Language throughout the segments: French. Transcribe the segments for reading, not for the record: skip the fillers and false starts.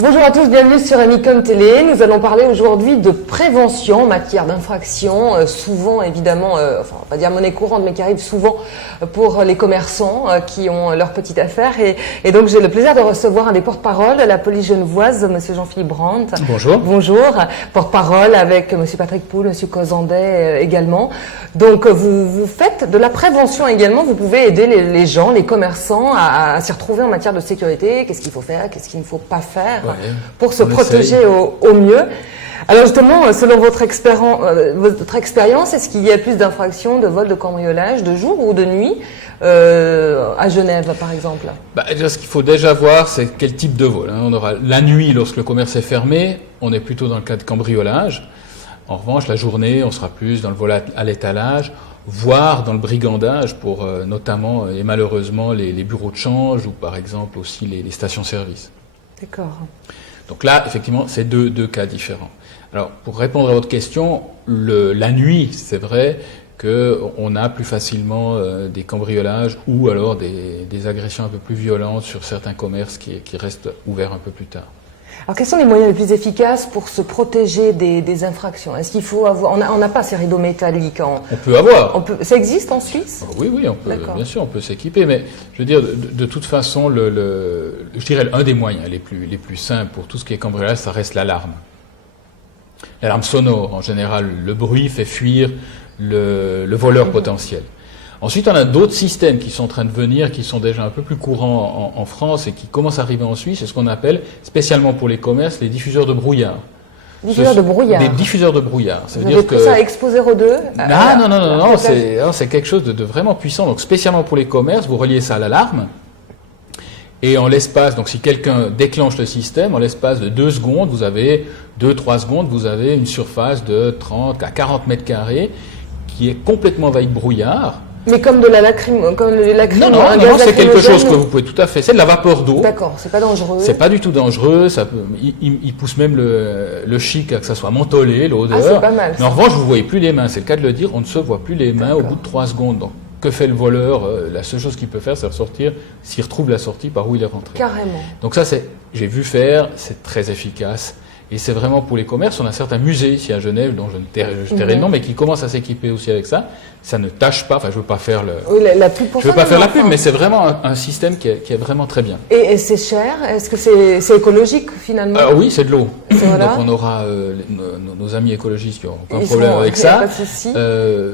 Bonjour à tous, bienvenue sur Amicom Télé. Nous allons parler aujourd'hui de prévention en matière d'infraction, souvent évidemment, enfin on va pas dire monnaie courante, mais qui arrive souvent pour les commerçants qui ont leur petite affaire. Et donc j'ai le plaisir de recevoir un des porte-parole de la police genevoise, monsieur Jean-Philippe Brandt. Bonjour. Bonjour, porte-parole avec monsieur Patrick Poul, monsieur Cozandet également. Donc vous faites de la prévention également, vous pouvez aider les gens, les commerçants à s'y retrouver en matière de sécurité, qu'est-ce qu'il faut faire, qu'est-ce qu'il ne faut pas faire. Ouais, pour se protéger au mieux. Alors justement, selon votre expérience, est-ce qu'il y a plus d'infractions de vol, de cambriolage, de jour ou de nuit à Genève, par exemple? Ce qu'il faut déjà voir, c'est quel type de vol. On aura la nuit, lorsque le commerce est fermé, on est plutôt dans le cas de cambriolage. En revanche, la journée, on sera plus dans le vol à l'étalage, voire dans le brigandage pour notamment et malheureusement les bureaux de change ou par exemple aussi les stations-service. D'accord. Donc là, effectivement, c'est deux cas différents. Alors, pour répondre à votre question, la nuit, c'est vrai qu'on a plus facilement des cambriolages ou alors des agressions un peu plus violentes sur certains commerces qui restent ouverts un peu plus tard. Alors, quels sont les moyens les plus efficaces pour se protéger des infractions? Est-ce qu'il faut avoir... On n'a pas ces rideaux métalliques. On peut avoir. Ça existe en Suisse? Oui, on peut, bien sûr, on peut s'équiper. Mais je veux dire, de toute façon, je dirais un des moyens les plus simples pour tout ce qui est cambriolage, ça reste l'alarme. L'alarme sonore, en général, le bruit fait fuir le voleur potentiel. Ensuite, on a d'autres systèmes qui sont en train de venir, qui sont déjà un peu plus courants en France et qui commencent à arriver en Suisse. C'est ce qu'on appelle, spécialement pour les commerces, les diffuseurs de brouillard. Diffuseurs de brouillard. Des diffuseurs de brouillard. Ça veut dire que ça Exposé aux deux. Non, c'est quelque chose de vraiment puissant. Donc, spécialement pour les commerces, vous reliez ça à l'alarme. Et en l'espace, donc si quelqu'un déclenche le système, en l'espace de 2 secondes, 2-3 secondes, vous avez une surface de 30 à 40 mètres carrés qui est complètement envahie de brouillard. Mais comme de la lacrymo, Non, c'est quelque chose que vous pouvez tout à fait. C'est de la vapeur d'eau. D'accord, c'est pas dangereux. C'est pas du tout dangereux. Il pousse même le chic à que ça soit mentholé, l'odeur. Ah, c'est pas mal. Mais en revanche, vous voyez plus les mains. C'est le cas de le dire. On ne se voit plus les mains au bout de 3 secondes. Donc, que fait le voleur? La seule chose qu'il peut faire, c'est ressortir, s'il retrouve la sortie par où il est rentré. Carrément. Donc ça, j'ai vu faire. C'est très efficace. Et c'est vraiment pour les commerces. On a certains musées ici à Genève, dont je tairai le nom, mais qui commencent à s'équiper aussi avec ça. Ça ne tâche pas. Enfin, je veux pas faire la pub pour ça. Je veux pas faire la pub, mais c'est vraiment un système qui est vraiment très bien. Et c'est cher? Est-ce que c'est écologique finalement? Oui, c'est de l'eau. Voilà. Donc on aura nos amis écologistes qui n'auront aucun problème avec ça. Pas de souci.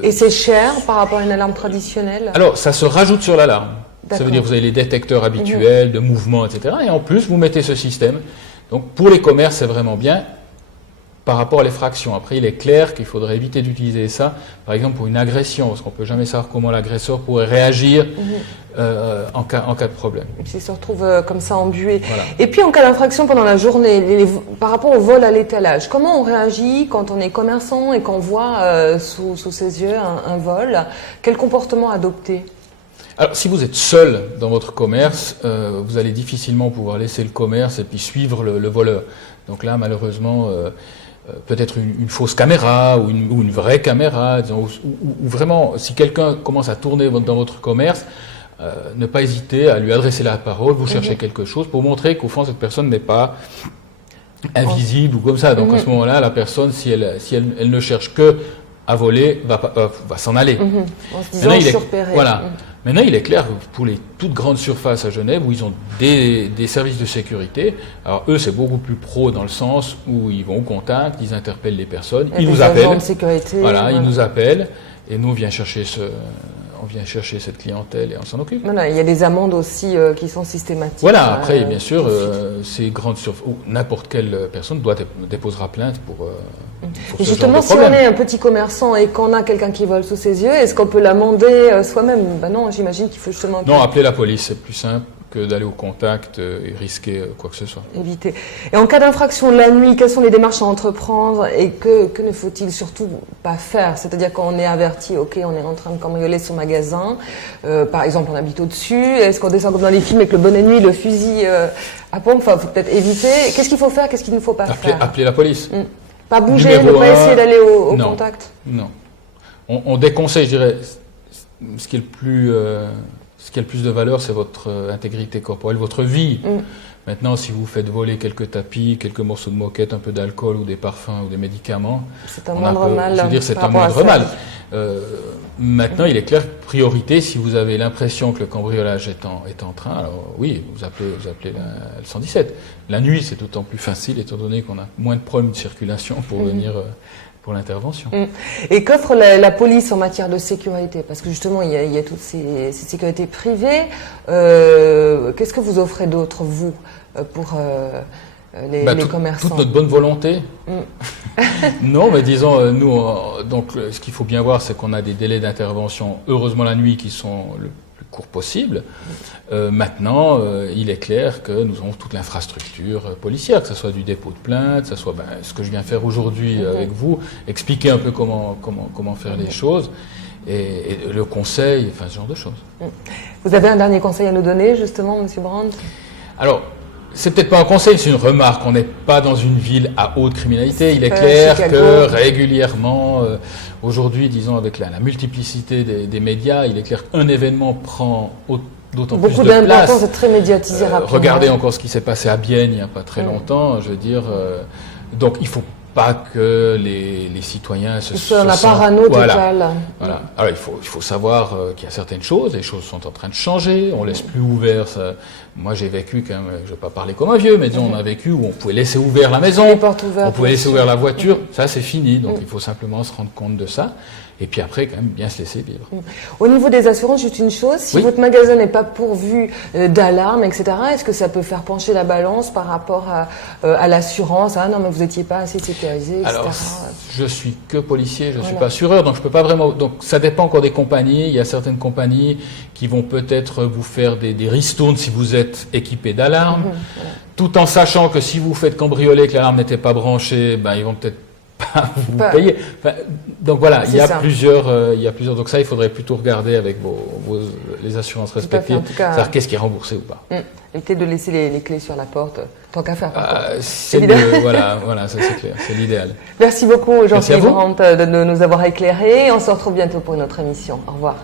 Et c'est cher par rapport à une alarme traditionnelle? Alors, ça se rajoute sur l'alarme. Ça veut dire que vous avez les détecteurs habituels de mouvement, etc. Et en plus, vous mettez ce système. Donc pour les commerces, c'est vraiment bien par rapport à l'effraction. Après, il est clair qu'il faudrait éviter d'utiliser ça, par exemple, pour une agression, parce qu'on ne peut jamais savoir comment l'agresseur pourrait réagir en cas de problème. S'il se retrouve comme ça embué. Voilà. Et puis en cas d'infraction pendant la journée, par rapport au vol à l'étalage, comment on réagit quand on est commerçant et qu'on voit sous ses yeux un vol? Quel comportement adopter? Alors, si vous êtes seul dans votre commerce, vous allez difficilement pouvoir laisser le commerce et puis suivre le voleur. Donc là, malheureusement, peut-être une fausse caméra ou une vraie caméra, disons, ou vraiment, si quelqu'un commence à tourner dans votre commerce, ne pas hésiter à lui adresser la parole, vous cherchez quelque chose pour montrer qu'au fond, cette personne n'est pas invisible ou comme ça. Donc à ce moment-là, la personne, si elle ne cherche que à voler, va s'en aller. En se disant surpéré. Voilà. Maintenant, il est clair que pour les toutes grandes surfaces à Genève, où ils ont des services de sécurité, alors eux, c'est beaucoup plus pro dans le sens où ils vont au contact, ils interpellent les personnes, ils nous appellent. De sécurité, voilà, ils nous appellent, et nous, on vient chercher cette clientèle et on s'en occupe. Voilà, il y a des amendes aussi qui sont systématiques. Voilà, après, bien sûr, ces grandes surfaces, n'importe quelle personne déposera plainte pour et justement, si on est un petit commerçant et qu'on a quelqu'un qui vole sous ses yeux, est-ce qu'on peut l'amender soi-même? Non, j'imagine qu'il faut justement... Non, appeler la police, c'est plus simple que d'aller au contact et risquer quoi que ce soit. Éviter. Et en cas d'infraction la nuit, quelles sont les démarches à entreprendre et que ne faut-il surtout pas faire? C'est-à-dire qu'on est averti, ok, on est en train de cambrioler son magasin, par exemple on habite au-dessus, est-ce qu'on descend comme dans les films avec le bonnet de nuit, le fusil à pompe? Enfin, il faut peut-être éviter. Qu'est-ce qu'il faut faire? Qu'est-ce qu'il ne faut pas faire? Appeler la police. Pas bouger, ne pas essayer d'aller au contact? Non. On déconseille, je dirais, ce qui est le ce qui a le plus de valeur, c'est votre intégrité corporelle, votre vie. Maintenant, si vous faites voler quelques tapis, quelques morceaux de moquette, un peu d'alcool ou des parfums ou des médicaments, c'est un moindre mal. Je veux dire, c'est un moindre mal. Maintenant, il est clair que priorité, si vous avez l'impression que le cambriolage est en train, alors oui, vous appelez le 117. La nuit, c'est d'autant plus facile, étant donné qu'on a moins de problèmes de circulation pour venir pour l'intervention. Et qu'offre la police en matière de sécurité? Parce que justement, il y a toutes ces sécurités privées. Qu'est-ce que vous offrez d'autre, vous, pour les commerçants? Toute notre bonne volonté. Non, mais disons, nous, donc, ce qu'il faut bien voir, c'est qu'on a des délais d'intervention, heureusement la nuit, qui sont le plus courts possible. Maintenant, il est clair que nous avons toute l'infrastructure policière, que ce soit du dépôt de plainte, que ce soit ce que je viens faire aujourd'hui avec vous, expliquer un peu comment faire les choses, et le conseil, enfin ce genre de choses. Vous avez un dernier conseil à nous donner, justement, Monsieur Brandt? Alors, c'est peut-être pas un conseil, c'est une remarque. On n'est pas dans une ville à haute criminalité. Il est clair que régulièrement, aujourd'hui, disons, avec la multiplicité des médias, il est clair qu'un événement prend d'autant plus de place. Beaucoup d'importance, c'est très médiatisé rapidement. Regardez encore ce qui s'est passé à Bienne il n'y a pas très longtemps. Je veux dire, donc il faut pas que les citoyens se sentent... la parano totale. Voilà. Alors il faut savoir qu'il y a certaines choses, les choses sont en train de changer, on laisse plus ouvert ça. Moi j'ai vécu quand même, je vais pas parler comme un vieux, mais disons on a vécu où on pouvait laisser ouvert la maison, les portes ouvertes, on pouvait laisser ouvert la voiture, ça c'est fini, donc il faut simplement se rendre compte de ça. Et puis après, quand même, bien se laisser vivre. Au niveau des assurances, juste une chose, si votre magasin n'est pas pourvu d'alarme, etc., est-ce que ça peut faire pencher la balance par rapport à l'assurance? Ah non, mais vous n'étiez pas assez sécurisé, etc. Alors, je suis que policier, je ne suis pas assureur, donc je peux pas vraiment... Donc, ça dépend encore des compagnies. Il y a certaines compagnies qui vont peut-être vous faire des ristournes si vous êtes équipé d'alarme, tout en sachant que si vous faites cambrioler, que l'alarme n'était pas branchée, ils vont peut-être pas vous payer. Enfin, donc voilà, il y a plusieurs. Donc ça, il faudrait plutôt regarder avec les assurances respectives, savoir qu'est-ce qui est remboursé ou pas. Évitez de laisser les clés sur la porte, tant qu'à faire. Voilà, ça c'est clair, c'est l'idéal. Merci beaucoup, Jean-Philippe Brandt, de nous avoir éclairés. On se retrouve bientôt pour une autre émission. Au revoir.